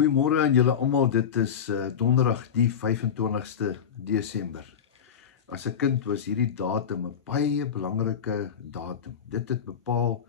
Goeiemôre aan julle almal, dit is donderdag die 25ste Desember. As 'n kind was hierdie datum 'n baie belangrike datum. Dit het bepaal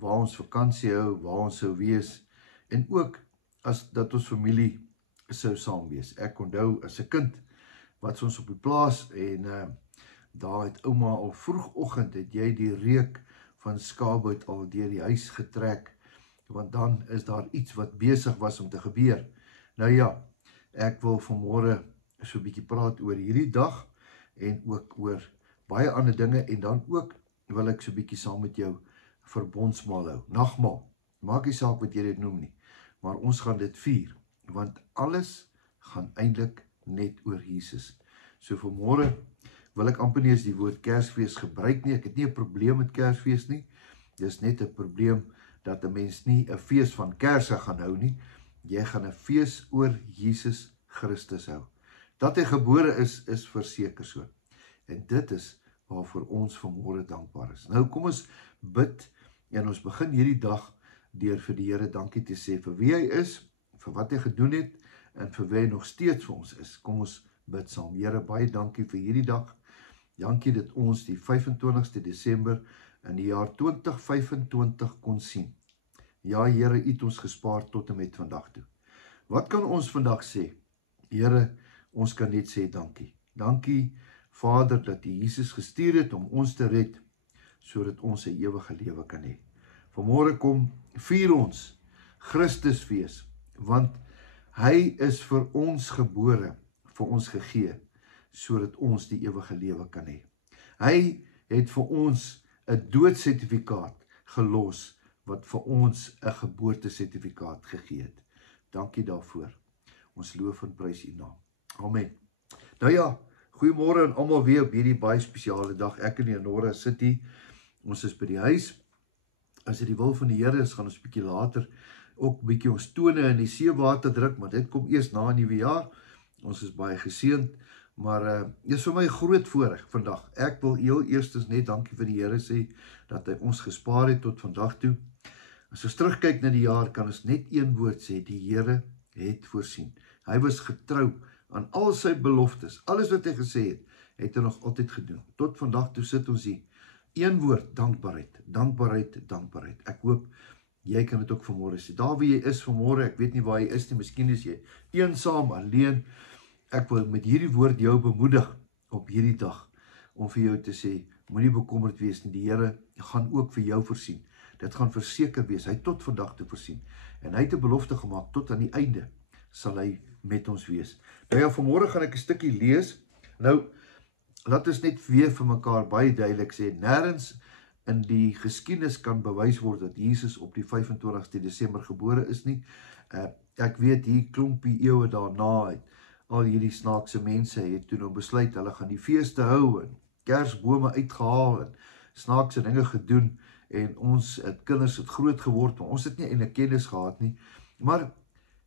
waar ons vakansie hou, waar ons sou wees en ook as dat ons familie sou saam wees. Ek onthou as 'n kind wat ons op die plaas en daar het ouma al vroegoggend het jy die reuk van skaapbout al deur die huis getrek, want dan is daar iets wat besig was om te gebeur. Nou ja, ek wil vanmôre so 'n bietjie praat oor hierdie dag en ook oor baie ander dinge en dan ook wil ek so 'n bietjie saam met jou verbondsmaal hou. Nagmaal, maak nie saak wat jy dit noem nie, maar ons gaan dit vier, want alles gaan eintlik net oor Jesus. So vanmôre wil ek amper nie eens die woord Kersfees gebruik nie. Ek het nie 'n probleem met Kersfees nie. Dis net 'n probleem dat 'n mens nie 'n fees van kerse gaan hou nie. Jy gaan 'n fees oor Jesus Christus hou. Dat hy gebore is verseker so. En dit is waarvoor ons vanmôre dankbaar is. Nou kom ons bid en ons begin hierdie dag deur vir die Here dankie te sê vir wie hy is, vir wat hy gedoen het en vir wie hy nog steeds vir ons is. Kom ons bid saam. Here, baie dankie vir hierdie dag. Dankie dat ons die 25ste Desember in die jaar 2025 kon sien. Ja, Here, U het ons gespaar tot en met vandag toe. Wat kan ons vandag sê? Here, ons kan net sê dankie. Dankie, Vader, dat U Jesus gestuur het om ons te red, sodat ons 'n ewige lewe kan hê. Vanmôre kom vier ons Christusfees, want hy is vir ons gebore, vir ons gegee, sodat ons die ewige lewe kan hê. Hy het vir ons 'n doodsertifikaat gelos, wat vir ons 'n geboortesertifikaat gegee het. Dankie daarvoor. Ons loof en prys U naam. Amen. Nou ja, goeiemôre aan almal weer op hierdie baie spesiale dag. Ek in Leonora City. Ons is by die huis. As dit die wil van die Here is, gaan ons 'n bietjie later ook 'n bietjie ons tone in die seewater druk, maar dit kom eers na nuwe jaar. Ons is baie geseënd. Maar dit is vir my 'n groot voorreg vandag. Ek wil heel eerstens net dankie vir die Here sê dat hy ons gespaar het tot vandag toe. As ons terugkyk na die jaar, kan ons net een woord sê: die Here het voorsien. Hy was getrou aan al sy beloftes. Alles wat hy gesê het, het hy nog altyd gedoen. Tot vandag toe sit ons hier. Een woord: dankbaarheid, dankbaarheid, dankbaarheid. Ek hoop jy kan dit ook vanmôre sê. Daar waar jy is vanmôre, ek weet nie waar jy is nie, miskien is jy eensaam, alleen. Ek wil met hierdie woord jou bemoedig op hierdie dag, om vir jou te sê, moenie bekommerd wees nie, die Here gaan ook vir jou voorsien. Dit gaan verseker wees, hy het tot vandag te voorsien. En hy het 'n belofte gemaak, tot aan die einde sal hy met ons wees. Nou ja, vanmôre gaan ek 'n stukkie lees. Nou, laat ons net weer vir mekaar baie duidelik sê, nêrens in die geskiedenis kan bewys word dat Jesus op die 25ste Desember gebore is nie. Ek weet hier klompie eeue daarna het al hierdie snaakse mense het toe nou besluit, hulle gaan die feeste hou en kersbome uitgehaal en snaakse dinge gedoen en ons het kinders het groot geword, maar ons het nie eintlik kennis gehad nie. Maar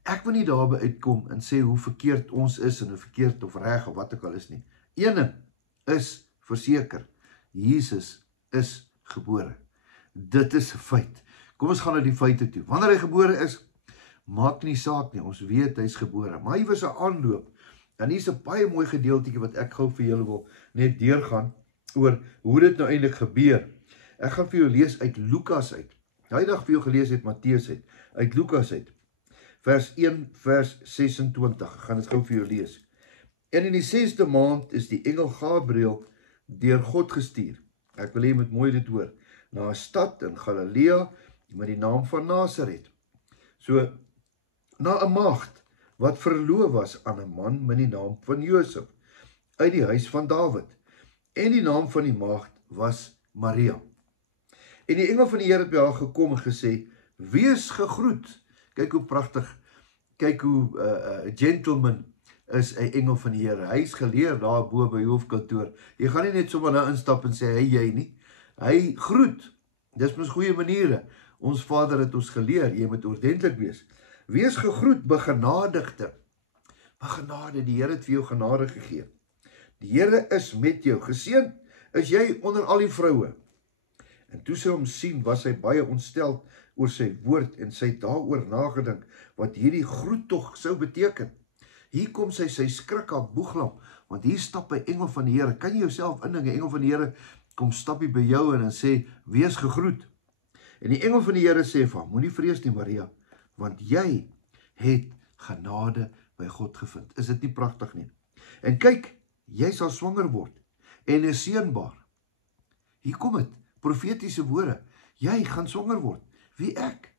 ek wil nie daarby uitkom en sê hoe verkeerd ons is en hoe verkeerd of reg of wat ook al is nie. Een ding is verseker, Jesus is gebore. Dit is 'n feit. Kom ons gaan na die feite toe. Wanneer hy gebore is, maak nie saak nie, ons weet hy's gebore. Maar hy was 'n aanloop. En hier's 'n baie mooi gedeeltjie wat ek gou vir julle wil net deurgaan oor hoe dit nou eintlik gebeur. Ek gaan vir jou lees uit Lukas uit. Daai dag vir jou gelees het Matteus uit Lukas uit. Vers 1 vers 26. Ek gaan dit gou vir jou lees. En in die 6de maand is die engel Gabriël deur God gestuur. Ek wil hê jy moet mooi dit hoor. Na 'n stad in Galilea met die naam van Nasaret. So na 'n maagd wat verloof was aan 'n man met die naam van Josef uit die huis van Dawid. En die naam van die maagd was Maria. En die engel van die Here het by haar gekom en gesê: "Wees gegroet." Kyk hoe pragtig. Kyk hoe gentleman is 'n engel van die Here. Hy is geleer daar bo by hoofkantoor. Jy gaan nie net sommer nou instap en sê hey jy nie. Hy groet. Dis mos goeie maniere. Ons Vader het ons geleer, jy moet ordentlik wees. Wees gegroet, begenadigde. Begenade, die Here het vir jou genade gegee. Die Here is met jou. Geseënd is jy onder al die vroue. En toe sy hom sien, was hy baie ontsteld oor sy woord en sy het daaroor nagedink wat hierdie groettog sou beteken. Hier kom sy skrik haar boeglam, want hier stap 'n engel van die Here. Kan jy jouself indink, 'n engel van die Here kom stapie by jou en sê, wees gegroet. En die engel van die Here sê vir haar, moenie vrees nie Maria, want jy het genade by God gevind. Is dit nie pragtig nie? En kyk, jy sal swanger word en is seënbaar. Hier kom dit, profetiese woorde. Jy gaan swanger word. Wie ek?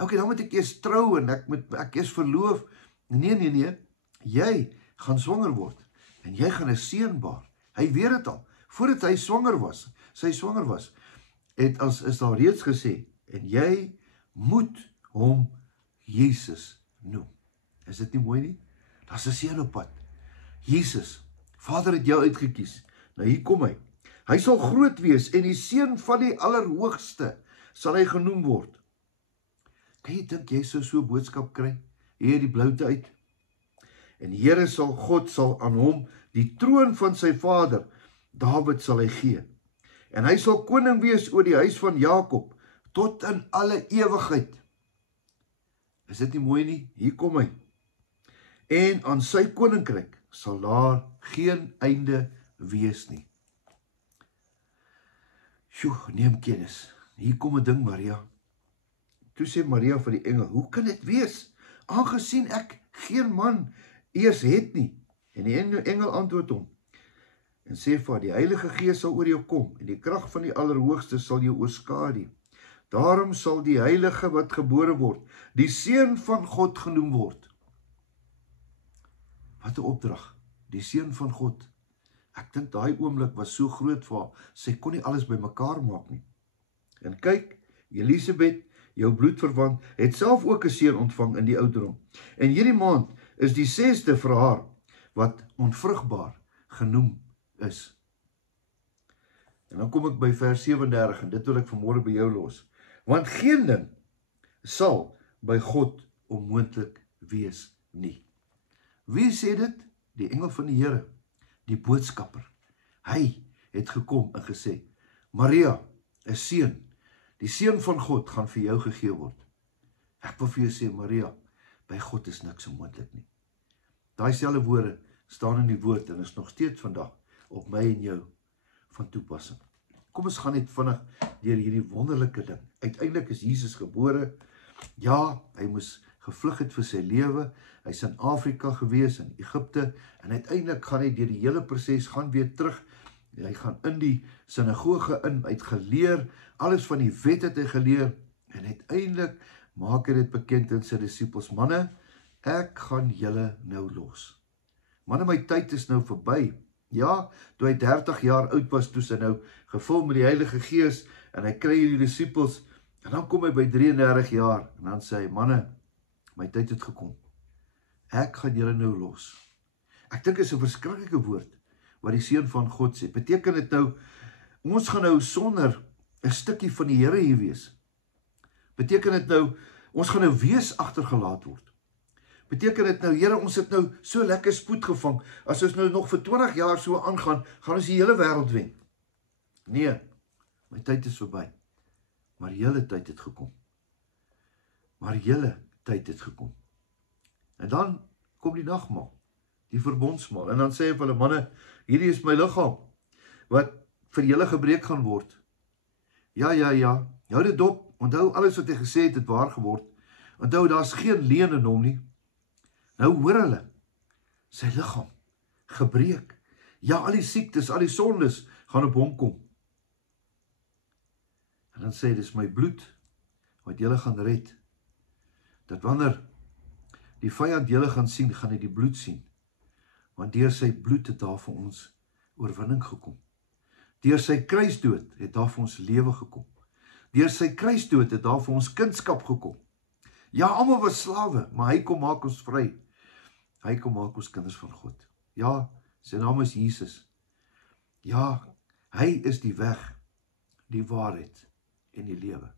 Ok, dan moet ek eers trou en ek eers verloof. Nee. Jy gaan swanger word en jy gaan is seënbaar. Hy weet dit al. Voordat hy swanger was, is daar reeds gesê, en jy moet hom Jesus noem. Is dit nie mooi nie? Daar's 'n seun op pad. Jesus, Vader het jou uitgekies. Nou hier kom hy. Hy sal groot wees en die seun van die Allerhoogste sal hy genoem word. Kan jy dink jy sou so 'n boodskap kry? Hier die bloute uit. En die Here God sal aan hom die troon van sy vader Dawid sal hy gee. En hy sal koning wees oor die huis van Jakob tot in alle ewigheid. Is dit nie mooi nie? Hier kom hy. En aan sy koninkryk sal daar geen einde wees nie. Sjoe, neem kennis. Hier kom 'n ding, Maria. Toe sê Maria vir die engel, hoe kan dit wees, aangesien ek geen man eers het nie? En die engel antwoord hom, en sê vir haar, die Heilige Gees sal oor jou kom, en die krag van die Allerhoogste sal jou oorskadu. Daarom sal die Heilige wat gebore word, die Seun van God genoem word. Wat 'n opdrag, die Seun van God. Ek dink daai oomblik was so groot vir haar, sy kon nie alles bymekaar maak nie. En kyk, Elisabeth, jou bloedverwant, het self ook 'n seun ontvang in die ouderdom. En hierdie maand is die 6de vir haar, wat onvrugbaar genoem is. En dan kom ek by vers 37, en dit wil ek vanmôre by jou los. Want geen ding sal by God onmoontlik wees nie. Wie sê dit? Die engel van die Here, die boodskapper. Hy het gekom en gesê, Maria, 'n seun, die seun van God gaan vir jou gegee word. Ek wil vir jou sê, Maria, by God is niks onmoontlik nie. Daai selfde woorde staan in die woord en is nog steeds vandag op my en jou van toepassing. Kom ons gaan net vinnig deur hierdie wonderlike ding. Uiteindelik is Jesus gebore. Ja, hy moes gevlug het vir sy lewe. Hy's in Afrika gewees, in Egipte, en uiteindelik gaan hy deur die hele proses, gaan weer terug. Hy gaan in die sinagoge in, hy het geleer, alles van die wet het hy geleer, en uiteindelik maak hy dit bekend in sy disippels, manne, ek gaan julle nou los. Manne, my tyd is nou verby. Ja, toe hy 30 jaar oud was, toe hy nou gevul met die Heilige Gees, en hy kry die disippels, en dan kom hy by 33 jaar, en dan sê hy, manne, my tyd het gekom. Ek gaan julle nou los. Ek dink is 'n verskriklike woord, wat die Seun van God sê. Beteken dit nou, ons gaan nou sonder 'n stukkie van die Here hier wees? Beteken dit nou, ons gaan nou wees agtergelaat word? Beteken dit nou, Here, ons het nou so lekker spoed gevang, as ons nou nog vir 20 jaar so aangaan, gaan ons die hele wêreld wen? Nee, my tyd is verby. Maar julle tyd het gekom. En dan kom die nagmaal, die verbondsmaal, en dan sê hy vir hulle, manne, hierdie is my liggaam, wat vir julle gebreek gaan word. Ja, hou dit dop, onthou alles wat hy gesê het waar geword, onthou, daar's geen leuen in hom nie. Nou hoor hulle, sy liggaam, gebreek, ja, al die siektes, al die sondes, gaan op hom kom. En dan sê hy, dis my bloed, wat julle gaan red, dat wanneer die vyand julle gaan sien, gaan hy die bloed sien, want deur sy bloed het daar vir ons oorwinning gekom. Deur sy kruisdood het daar vir ons lewe gekom. Deur sy kruisdood het daar vir ons kindskap gekom. Ja, almal was slawe, maar hy kom maak ons vry. Hy kom maak ons kinders van God. Ja, sy naam is Jesus. Ja, hy is die weg, die waarheid en die lewe.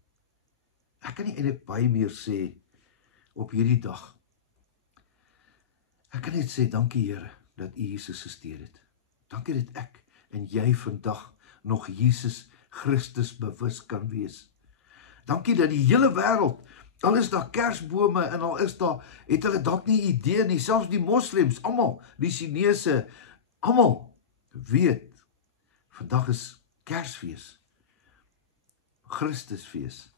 Ek kan nie eintlik baie meer sê op hierdie dag. Ek kan net sê, dankie Here, dat U Jesus gestuur het. Dankie dat ek en jy vandag nog Jesus Christus bewus kan wees. Dankie dat die hele wêreld, al is daar kersbome en al is daar, het hulle dalk nie idee nie, selfs die moslems, almal, die Chinese, almal weet, vandag is Kersfees, Christusfees,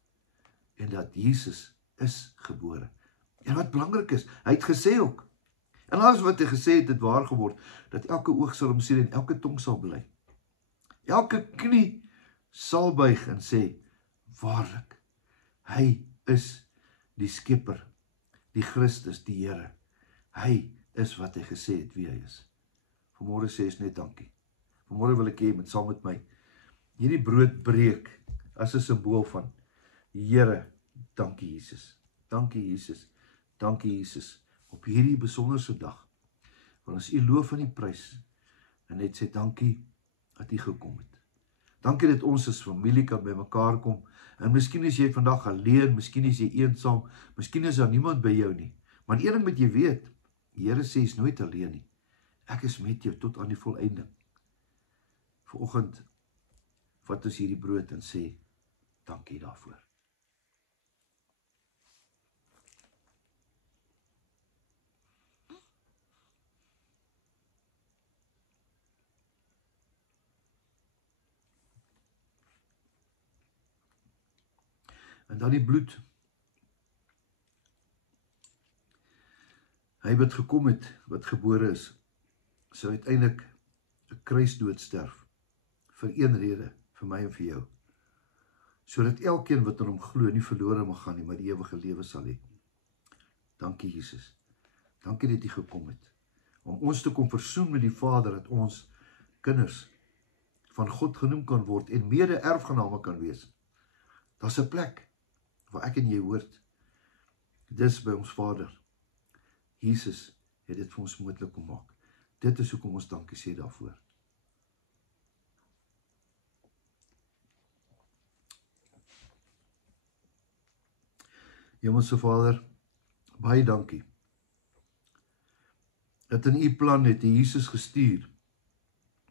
en dat Jesus is gebore. En wat belangrik is, hy het gesê ook, en alles wat hy gesê het, het waar geword, dat elke oog sal hom sien en elke tong sal bely. Elke knie sal buig en sê, waarlik, hy is die skepper, die Christus, die Here. Hy is wat hy gesê het wie hy is. Vanmôre sê ons net dankie. Vanmôre wil ek hê met saam met my hierdie brood breek as 'n simbool van Here, dankie Jesus. Dankie Jesus. Dankie Jesus. Op hierdie besonderse dag wil ons U loof en U prys en net sê dankie dat U gekom het. Dankie dat ons as familie kan by mekaar kom. En miskien is jy vandag alleen, miskien is jy eensaam, miskien is daar niemand by jou nie. Maar een ding moet jy weet, die Here sê is nooit alleen nie. Ek is met jou tot aan die volëinding. Vanoggend vat ons hierdie brood en sê dankie daarvoor. En dan die bloed. Hy wat gekom het, wat gebore is, sou uiteindelik 'n kruisdood sterf, vir een rede, vir my en vir jou, sodat elkeen wat aan hom glo nie verlore mag gaan nie, maar die ewige lewe sal hê. Dankie Jesus, dankie dat U gekom het, om ons te kom versoen met die Vader, dat ons kinders van God genoem kan word, en mede-erfgename kan wees. Daar's 'n plek, waar ek en jy hoort, dis by ons Vader. Jesus het dit vir ons moontlik gemaak. Dit is hoekom ons dankie sê daarvoor. Hemelse Vader, baie dankie, dat in U plan het U Jesus gestuur,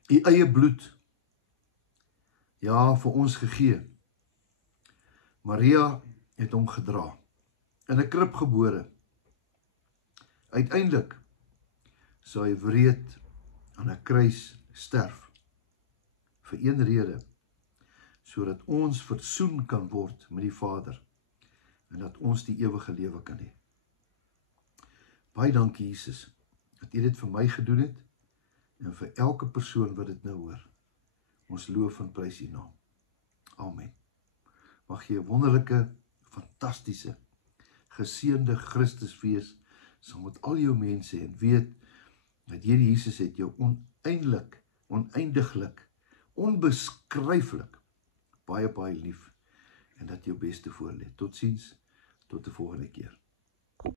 U eie bloed, ja, vir ons gegee. Maria het hom gedra, in 'n krib gebore. Uiteindelik sou hy wreed aan 'n kruis sterf, vir een rede, sodat ons versoen kan word met die Vader, en dat ons die ewige lewe kan hê. Baie dankie Jesus, dat U dit vir my gedoen het, en vir elke persoon wat dit nou hoor. Ons loof en prys U naam. Amen. Mag jy 'n wonderlike, fantastiese, geseënde Christusfees saam met al jou mense, en weet dat Here Jesus het jou oneindiglik, onbeskryflik baie lief, en dat jou beste voorlê. Totsiens, tot die volgende keer.